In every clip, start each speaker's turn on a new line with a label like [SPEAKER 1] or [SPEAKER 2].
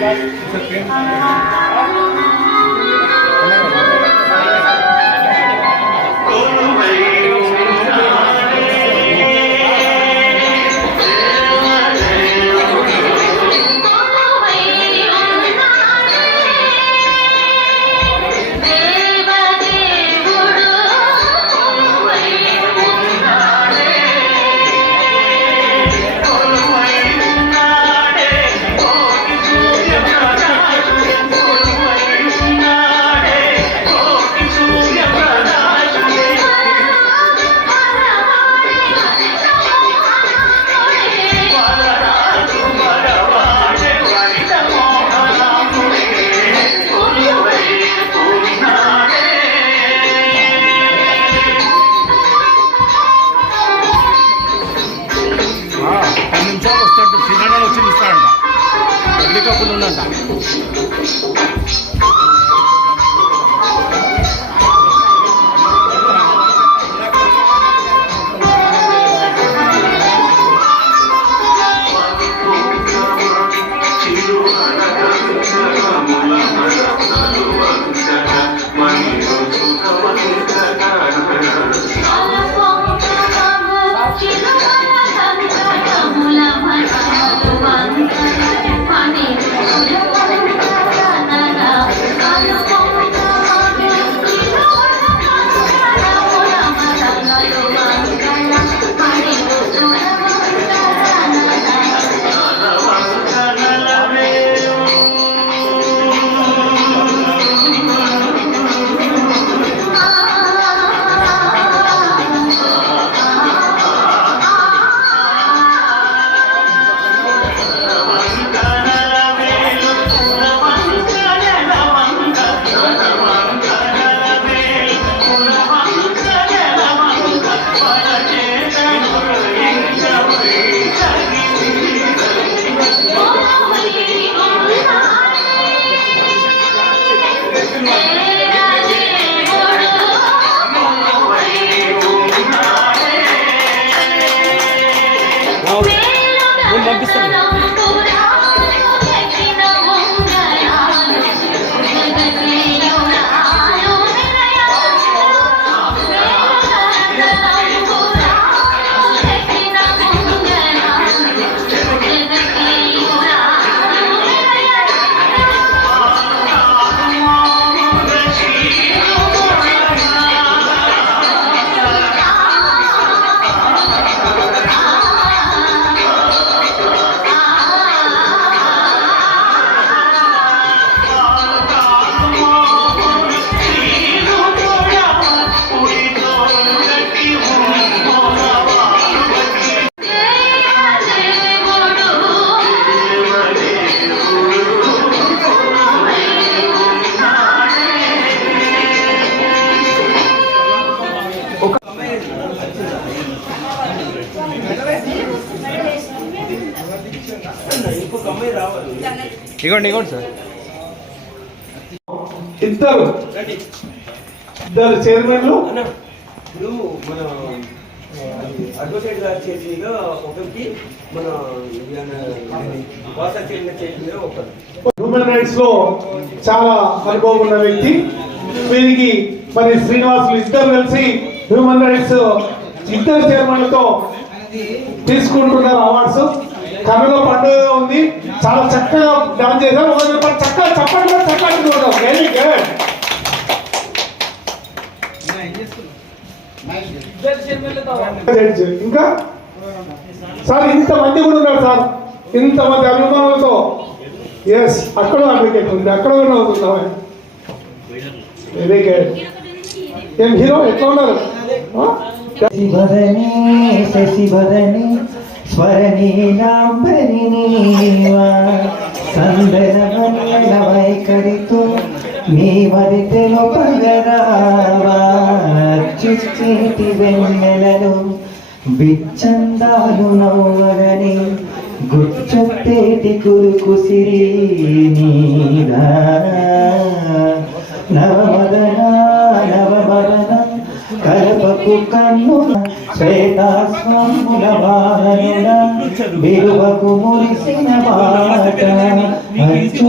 [SPEAKER 1] పది ఇగోండి ఇగోండి సార్.
[SPEAKER 2] ఇద్దరు. ఇద్దరు చైర్మన్లు.
[SPEAKER 3] ఇప్పుడు మన అడ్వకేట్ గారి మీద ఒకరికి మన వాసా చేసిన మీద ఒకరు.
[SPEAKER 2] హ్యూమన్ రైట్స్లో చాలా అనుభవం ఉన్న వ్యక్తి. వీరికి మరి శ్రీనివాసులు ఇద్దరు కలిసి హ్యూమన్ రైట్స్ ఇద్దరు చైర్మన్లతో తీసుకుంటున్నారు అవార్డ్స్ కనుల పండుగ ఉంది. చాలా చక్కగా డాన్స్ చేశారు. ఒక నిమిషం చక్కగా చప్పట్లు చప్పట్లు చూడడం వెరీ గుడ్ ఇంకా? సార్ ఇంతమంది కూడా ఉన్నారు సార్. ఇంతమంది అభిమానులతో. ఎస్ అక్కడ అడ్వకేట్ ఉంది. అక్కడ కూడా అవుతున్నాం వెరీ గుడ్ ఏం హీరో? ఎట్లా ఉన్నారు? ఆ?
[SPEAKER 4] శశిభరణి శశిభరణి స్వరనీలాంబరిని సందనమల్ల వైఖరితో నీ వరితెలు పగరావా చిచ్చేటి వెన్నెలను విచ్చందాలు నవ్వగని గుచ్చొట్టేటి కురుకుసిరి నీరా నవమదన నవమదన కలప విలువకు శ్వేతాస్వాముల వాహనుల విలువకు మురిసిన మాట అంచు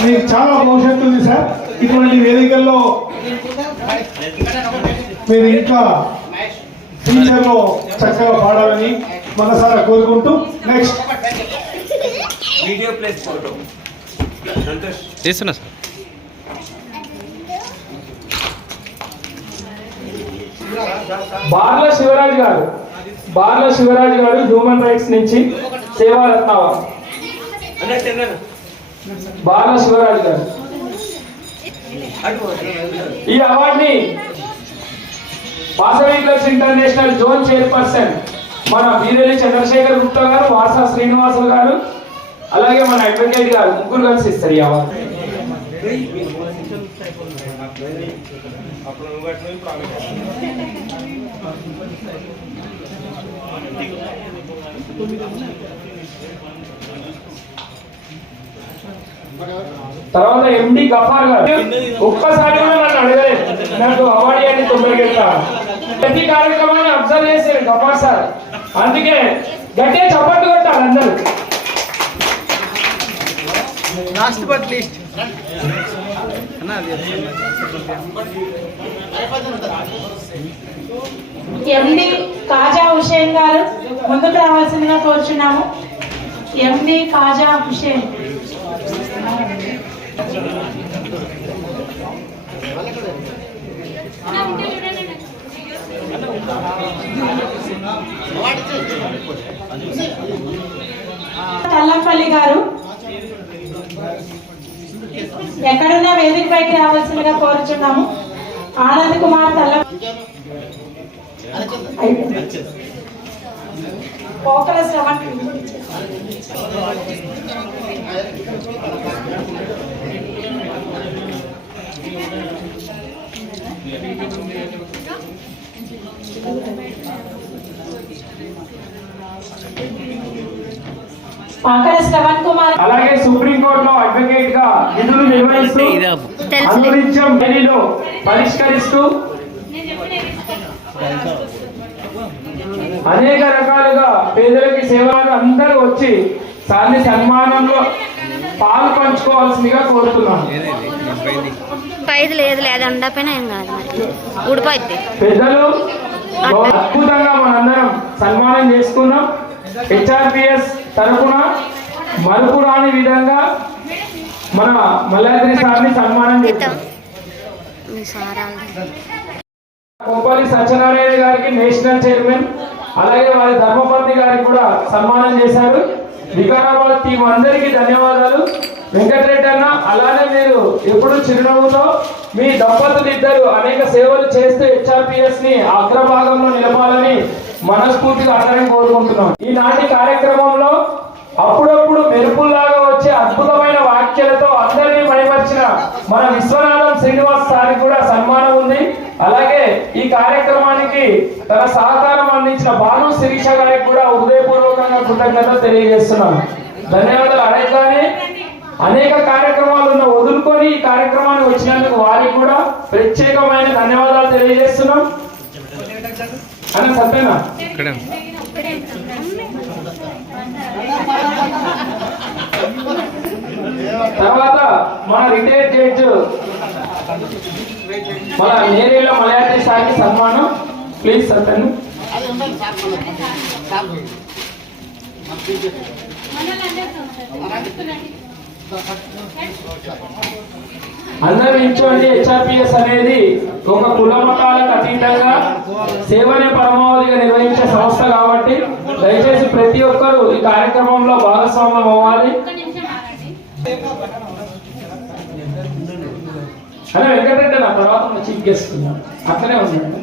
[SPEAKER 5] మీకు చాలా భవిష్యత్తు ఉంది సార్. ఇటువంటి వేదికల్లో మీరు ఇంకా ఫ్యూచర్లో చక్కగా పాడాలని మనసారా కోరుకుంటూ నెక్స్ట్
[SPEAKER 3] వీడియో ప్లస్ ఫోటో
[SPEAKER 6] చేస్తున్నా సార్.
[SPEAKER 7] బార్ల శివరాజ్ గారు బార్ల శివరాజ్ గారు హ్యూమన్ రైట్స్ నుంచి సేవారత్న బార్ల శివరాజ్ గారు. ఈ అవార్డుని వాసవి ఇంటర్నేషనల్ జోన్ చైర్పర్సన్ మన బీరేలి చంద్రశేఖర్ గుప్తా గారు వాసా శ్రీనివాసులు గారు అలాగే మన అడ్వకేట్ గారు ముగ్గురు కలిసి ఇస్తారు ఈ అవార్డు. తర్వాత ఎండి గఫార్ గారు. ఒక్కసారి కూడా నన్ను అడగలేదు. నాకు అవార్డు అని తొందరగా ప్రతి కార్యక్రమాన్ని అబ్జర్వ్ చేశారు గఫార్ సార్. అందుకే గట్టిగా చప్పట్లు కొట్టాలి అందరూ.
[SPEAKER 8] ఎండి కాజా హుషేన్ గారు ముందుకు రావాల్సిందిగా కోరుచున్నాము. ఎండి కాజా హుషేన్ తల్లంపల్లి గారు ఎక్కడున్నా వేదిక పైకి రావాల్సిందిగా కోరుచున్నాము. ఆనంద్ కుమార్ తల్ల పోకల శ్రవణ్ పాకల శ్రవణ్ కుమార్
[SPEAKER 7] అలాగే సుప్రీం కోర్టులో అడ్వకేట్గా విధులు నిర్వహిస్తూ అనునిత్యం పరిష్కరిస్తూ అనేక రకాలుగా పేదలకి సేవలు అందరూ వచ్చి సార్ని సన్మానంలో పాలు పంచుకోవాల్సిందిగా కోరుతున్నాను.
[SPEAKER 9] పైది లేదు లేదు ఉండకపోయినా ఏం కాదు మరి. ఊడిపోద్ది
[SPEAKER 7] పెద్దలు అద్భుతంగా మనందరం సన్మానం చేసుకున్నాం హెచ్ఆర్పిఎస్ తరఫున మరుపు రాని విధంగా మన మల్లాద్రి సార్ని సన్మానం చేస్తాం
[SPEAKER 9] మీ సారాలు
[SPEAKER 7] కోపాలి సత్యనారాయణ గారికి నేషనల్ చైర్మన్ అలాగే వారి ధర్మపతి గారికి కూడా సన్మానం చేశారు. వికారాబాద్ టీం అందరికీ ధన్యవాదాలు. వెంకటరెడ్డి అన్న అలానే మీరు ఎప్పుడు చిరునవ్వుతో మీ దంపతులు ఇద్దరు అనేక సేవలు చేస్తూ హెచ్ఆర్పిఎస్ని అగ్రభాగంలో నిలపాలని మనస్ఫూర్తిగా అందరం కోరుకుంటున్నాం. ఈనాటి కార్యక్రమంలో అప్పుడప్పుడు మెరుపుల్లాగా వచ్చే అద్భుతమైన వాక్యాలతో అందరినీ మైమర్చిన మన విశ్వనాథం శ్రీనివాస్ సార్ కూడా సన్మానం ఉంది. అలాగే ఈ కార్యక్రమానికి తన సహకారం అందించిన భాను శిరీష గారికి కూడా హృదయపూర్వకంగా కృతజ్ఞతలు తెలియజేస్తున్నాను. ధన్యవాదాలు. అడగగానే అనేక కార్యక్రమాలు ఉన్న వదులుకొని ఈ కార్యక్రమానికి వచ్చినందుకు వారికి కూడా ప్రత్యేకమైన ధన్యవాదాలు తెలియజేస్తున్నాం. అన్న సత్యనా? తర్వాత మన రిటైర్డ్ జడ్జ్ మన నేరేలో మలయాళీ సార్కి సన్మానం. ప్లీజ్ సత్యను. అందరూ ఇచ్చోండి హెచ్ఆర్పిఎస్ అనేది ఒక కుల మతాలకు అతీతంగా సేవనే పరమావధిగా నిర్వహించే సంస్థ కాబట్టి దయచేసి ప్రతి ఒక్కరూ ఈ కార్యక్రమంలో భాగస్వామ్యం అవ్వాలి. అదే వెంకటరెడ్డి నా తర్వాత ఉన్న చీఫ్ గెస్ట్ ఉన్నాడు. అట్లనే ఉన్నాడు.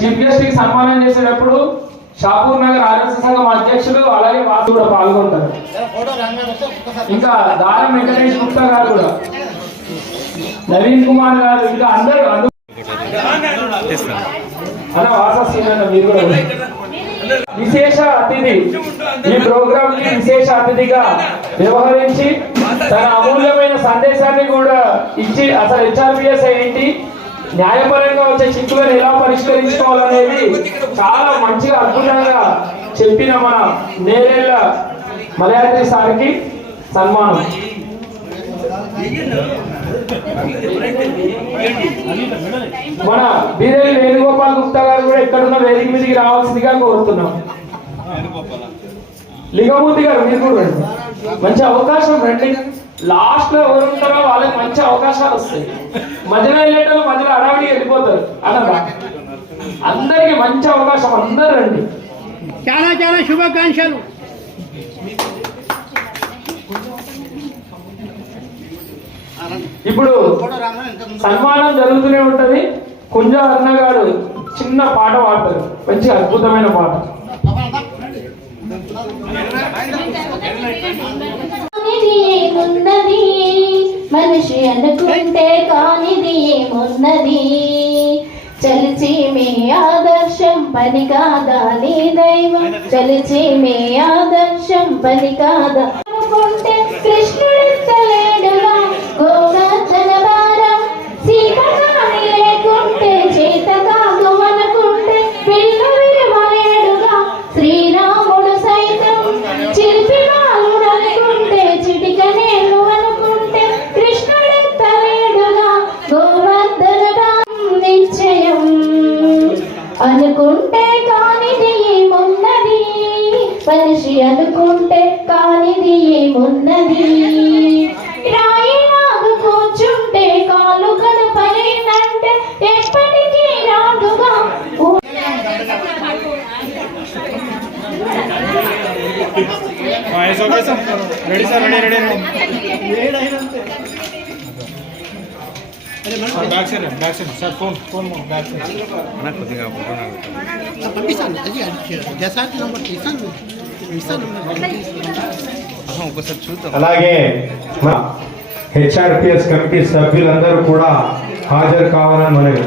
[SPEAKER 7] చీఫ్ గెస్ట్కి సన్మానం చేసేటప్పుడు షాపూర్ నగర్ ఆర్ఎస్ సంఘం అధ్యక్షులు అలాగే వాసు కూడా పాల్గొంటారు. ఇంకా దారం వెంకటేష్ గుప్తా గారు కూడా. నవీన్ కుమార్ గారు ఇంకా అందరూ అందరూ అన్న వాస సీనన్న మీరు కూడా. విశేష అతిథి ఈ ప్రోగ్రామ్కి విశేష అతిథిగా వ్యవహరించి తన అమూల్యమైన సందేశాన్ని కూడా ఇచ్చి అసలు హెచ్ఆర్పిఎస్ ఏంటి న్యాయపరంగా వచ్చే చిక్కులను ఎలా పరిష్కరించుకోవాలనేది చాలా మంచిగా అద్భుతంగా చెప్పిన మన నేరేళ్ళ మలయాళీ సార్కి సన్మానం. మన బీరేలి వేణుగోపాల్ గుప్తా గారు కూడా ఎక్కడున్న వేదిక మీదకి రావాల్సిందిగా కోరుతున్నాం. లింగమూర్తి గారు మీరు కూడా రండి. మంచి అవకాశం రండి. లాస్ట్లో ఎవరు ఉంటారో వాళ్ళకి మంచి అవకాశాలు వస్తాయి. మధ్యలో వెళ్ళేటోళ్ళు మధ్యలో అడవిడి వెళ్ళిపోతారు. అనగా అందరికి మంచి అవకాశం. అందరు రండి.
[SPEAKER 6] చాలా చాలా శుభాకాంక్షలు.
[SPEAKER 7] ఇప్పుడు సన్మానం జరుగుతూనే ఉంటది. కుంజ అన్నగారు చిన్న పాట పాడతారు. మంచి అద్భుతమైన పాట.
[SPEAKER 1] ఏమున్నది? మనిషి అనుకుంటే కానిది ఏమున్నది? చలిచి మీ ఆదర్శం పని కాదా నీ దైవం? చలిచి మీ ఆదర్శం పని కాదా? అనుకుంటే
[SPEAKER 6] ready sir ready ready back side back side sir phone phone back side
[SPEAKER 10] పంపిస్తాను అది జసాకి నంబర్ ఇస్తాను ఇస్తాను
[SPEAKER 5] అలాగే మన హెచ్ఆర్పిఎస్ కమిటీ సభ్యులందరూ కూడా హాజరు కావాలని మనవి.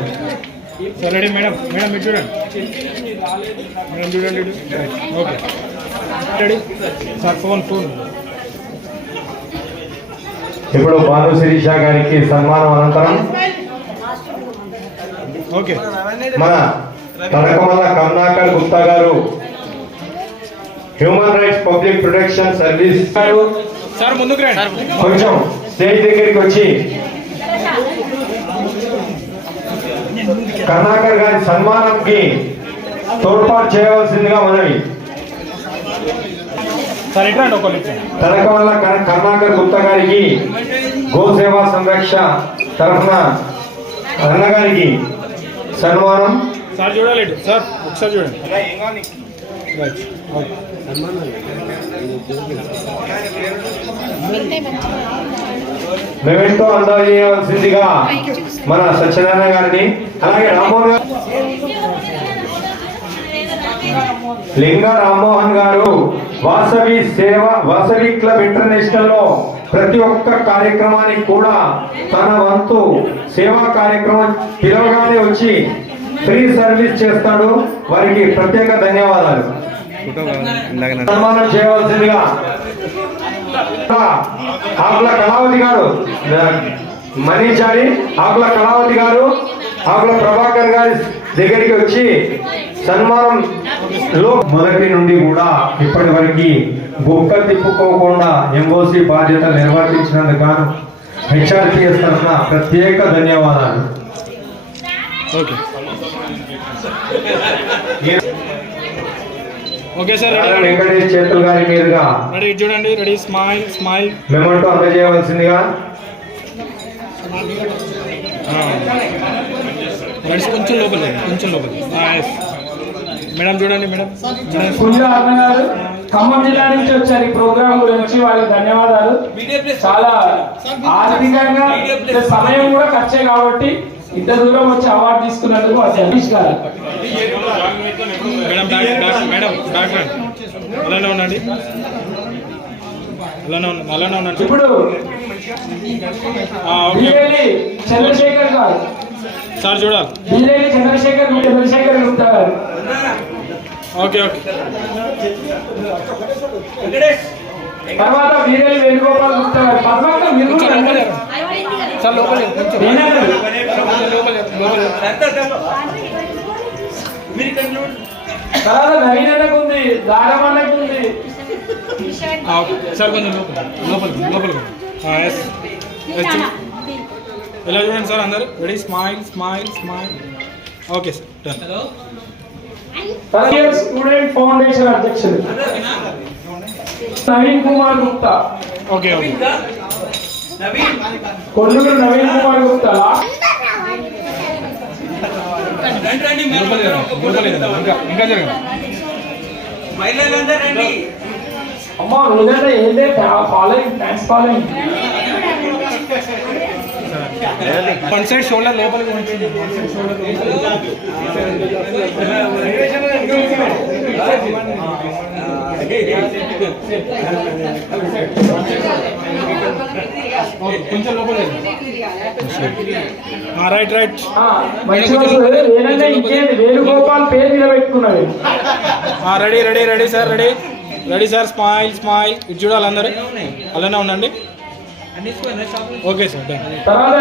[SPEAKER 6] సార్ రెడీ మేడం మేడం మీరు చూడండి. మేడం చూడండి. ఇటు. Okay ready sir phone phone
[SPEAKER 5] ఇప్పుడు భాను శిరీష గారికి సన్మానం అనంతరం
[SPEAKER 6] ఓకే.
[SPEAKER 5] మన Tadakamalla Karunakar Gupta garu human rights public protection service garu
[SPEAKER 6] sir ముందుకు రండి.
[SPEAKER 5] కొంచెం స్టేజ్ దగ్గరికి వచ్చి కరుణాకర్ గారి సన్మానంకి తోడ్పాటు చేయవలసిందిగా మనవి. తనకమల్ల కర్- కరుణాకర్ గుప్తా గారికి గోసేవా సంరక్ష తరఫున అన్నగారికి సన్మానం.
[SPEAKER 6] సార్ చూడాలి ఇటు. సార్ ఒకసారి చూడండి.
[SPEAKER 5] మేమెంతో అందజేయవలసిందిగా మన సత్యనారాయణ గారిని అలాగే రామ్మోహన్ గారు లింగ రామ్మోహన్ గారు వాసవి సేవ వాసవి క్లబ్ ఇంటర్నేషనల్లో ప్రతి ఒక్క కార్యక్రమానికి కూడా తన వంతు సేవా కార్యక్రమం పిలవగానే వచ్చి ఫ్రీ సర్వీస్ చేస్తాడు. వారికి ప్రత్యేక ధన్యవాదాలు. సన్మానం చేయవలసిందిగా ఆకుల కళావతి గారు మనీషారి ఆకుల కళావతి గారు ఆకుల ప్రభాకర్ గారి దగ్గరికి వచ్చి సన్మానం లో మొదటి నుండి కూడా ఇప్పటి వరకు గొప్ప తిప్పుకోకుండా ఎంఓసి బాధ్యతలు నిర్వర్తించినందుకు గాను హెచ్ఆర్పిఎస్ తరఫున ప్రత్యేక ధన్యవాదాలు. వెంకటేష్ చేతుల గారి మీదుగా
[SPEAKER 6] రెడీ చూడండి రెడీ స్మైల్ స్మైల్.
[SPEAKER 5] మెమంటో అందజేయవలసిందిగా.
[SPEAKER 6] కొంచెం లోపల కొంచెం లోపల మేడం చూడండి మేడం.
[SPEAKER 7] గారు. ఖమ్మం జిల్లా నుంచి వచ్చారు ఈ ప్రోగ్రామ్ గురించి. వాళ్ళకి ధన్యవాదాలు. చాలా ఆర్థికంగా సమయం కూడా ఖర్చే కాబట్టి ఇంత దూరం వచ్చి అవార్డు తీసుకున్నందుకు మా సతీష్ గారు. ఇప్పుడు
[SPEAKER 6] ఆ, ఓకే.
[SPEAKER 7] బిఏలి చంద్రశేఖర్ గారు.
[SPEAKER 6] సార్ చూడాలి.
[SPEAKER 7] చంద్రశేఖర్ చంద్రశేఖర్ గుప్తా గారు.
[SPEAKER 6] Okay okay.
[SPEAKER 7] తర్వాత వీరేలి వేణుగోపాల్ గుప్తా గారు. పద్మాక మీరు.
[SPEAKER 6] సార్ లోపల.
[SPEAKER 7] తర్వాత నవీన్ అన్నకు ఉంది. దారం అన్నకు ఉంది
[SPEAKER 6] సార్ కొంచెం లోపల లోపల లోపల ఎలా చూడండి సార్ అందరు? Ready smile smile smile okay sir done
[SPEAKER 7] తర్వాత స్టూడెంట్ ఫౌండేషన్ అధ్యక్షుడు నవీన్ కుమార్ గుప్తా.
[SPEAKER 6] Okay okay.
[SPEAKER 3] ఇంకా నవీన్
[SPEAKER 7] కొల్లూరు నవీన్ కుమార్ గుప్తా. అమ్మా రోజంటే ఏంటంటే following thanks following
[SPEAKER 6] one side shoulder కొంచెం లోపల రైట్ రైట్
[SPEAKER 7] వేణుగోపాల్ పేరు నిలబెట్టుకున్నాడు
[SPEAKER 6] ready ready ready sir ready. Ready sir smile smile. ఇది చూడాలి అందరూ. అలానే ఉండండి. ఓకే సార్ డన్
[SPEAKER 7] తర్వాత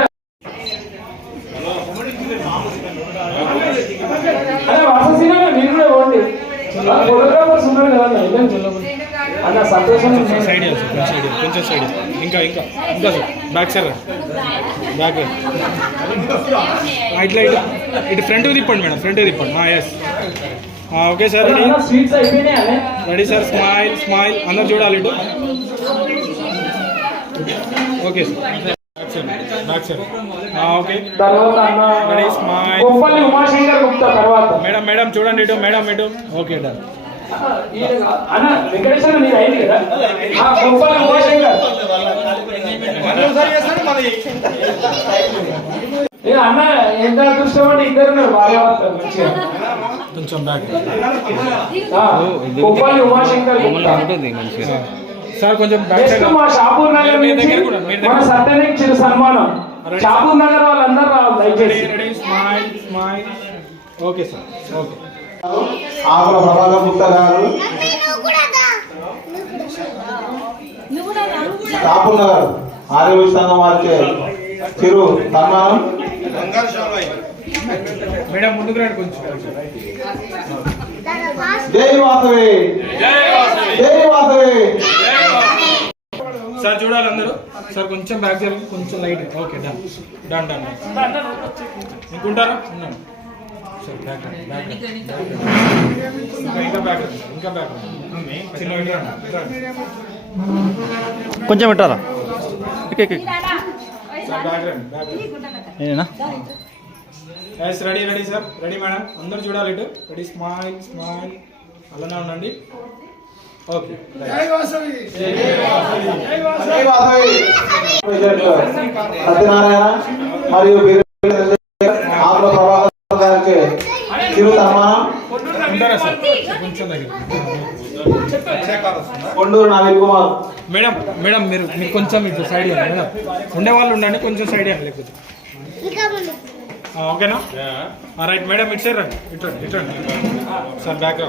[SPEAKER 7] అదే వసతిగా మీరు కూడా ఇవ్వండి ఫోటోగ్రాఫర్స్ ఉన్నారు కదా అన్న, సంతోషం
[SPEAKER 6] సైడ్ సైడ్ కొంచెం సైడ్. ఇంకా ఇంకా ఇంకా సార్ బ్యాక్ సైడ్ బ్యాక్ ఇట్లా ఇటు ఇటు ఫ్రంట్ తిప్పండి మేడం ఫ్రంట్ తిప్పండి. Yes okay sir ready ready sir smile smile అందరు చూడాలి ఇటు. ఓకే సార్
[SPEAKER 7] తర్వాత. కొప్పల్లి ఉమాశంకర్ గుప్తా తర్వాత.
[SPEAKER 6] మేడం మేడం చూడండి ఇటు మేడం ఇటు. Okay done.
[SPEAKER 7] అన్న వెంకటేశ్వర అయింది కదా? కొప్పల్లి ఉమాశంకర్. అన్న ఎంత అదృష్టం అంటే భర్తలు మంచిగా.
[SPEAKER 6] కొంచెం బ్యాక్
[SPEAKER 7] ఆ, కొప్పల్లి ఉమాశంకర్ గుప్తా.
[SPEAKER 6] సార్ కొంచెం
[SPEAKER 7] నెక్స్ట్ మా షాపూర్ నగర్
[SPEAKER 6] మీ
[SPEAKER 7] నుంచి మన సత్యానికి చిరు సన్మానం. షాపూర్ నగర్ వాళ్ళందరూ రావాలి దయచేసి.
[SPEAKER 6] Ready smile smile okay sir okay
[SPEAKER 5] Akula Prabhakar Gupta garu Nagar Arya సంఘం వారికి చిరు సన్మానం.
[SPEAKER 6] మేడం ముందుకు రండి కొంచెం.
[SPEAKER 5] జై వాసవి. జై వాసవి.
[SPEAKER 6] సార్ చూడాలి అందరూ. సార్ కొంచెం బ్యాక్ జరిగి కొంచెం light okay done done done ఇంకుంటారా? ఉన్నాను. Sir back back. ఇంకా బ్యాక్ ఇంకా బ్యాక్. చిన్న.
[SPEAKER 11] కొంచెం పెట్టారా
[SPEAKER 6] yes ready ready sir ready madam అందరూ చూడాలి ఇటు. రెడీ స్మైల్ స్మైల్ అలానే ఉండండి.
[SPEAKER 5] సత్యనారాయణ మరియు ప్రభాకర్ గారికి కొండూరు నవీన్ కుమార్.
[SPEAKER 6] మేడం మేడం మీరు మీరు కొంచెం ఇటు సైడ్ మేడం ఉండే వాళ్ళు ఉండండి కొంచెం సైడ్ లేకపోతే. ఓకేనా? రైట్ మేడం ఇటు సైడ్ రండి. ఇటు రండి ఇటు రండి. Sir back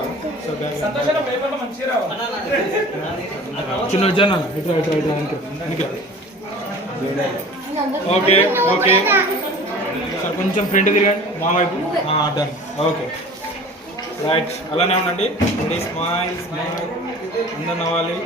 [SPEAKER 6] sir back. చిన్న జన ఇటు ఇటు ఇటు. Okay okay. సార్ కొంచెం ఫ్రంట్ తిరగండి. మా వైపు. Done okay. రైట్ అలానే ఉండండి. రెడీ స్మైల్ స్మైల్ అందరు నవ్వాలి.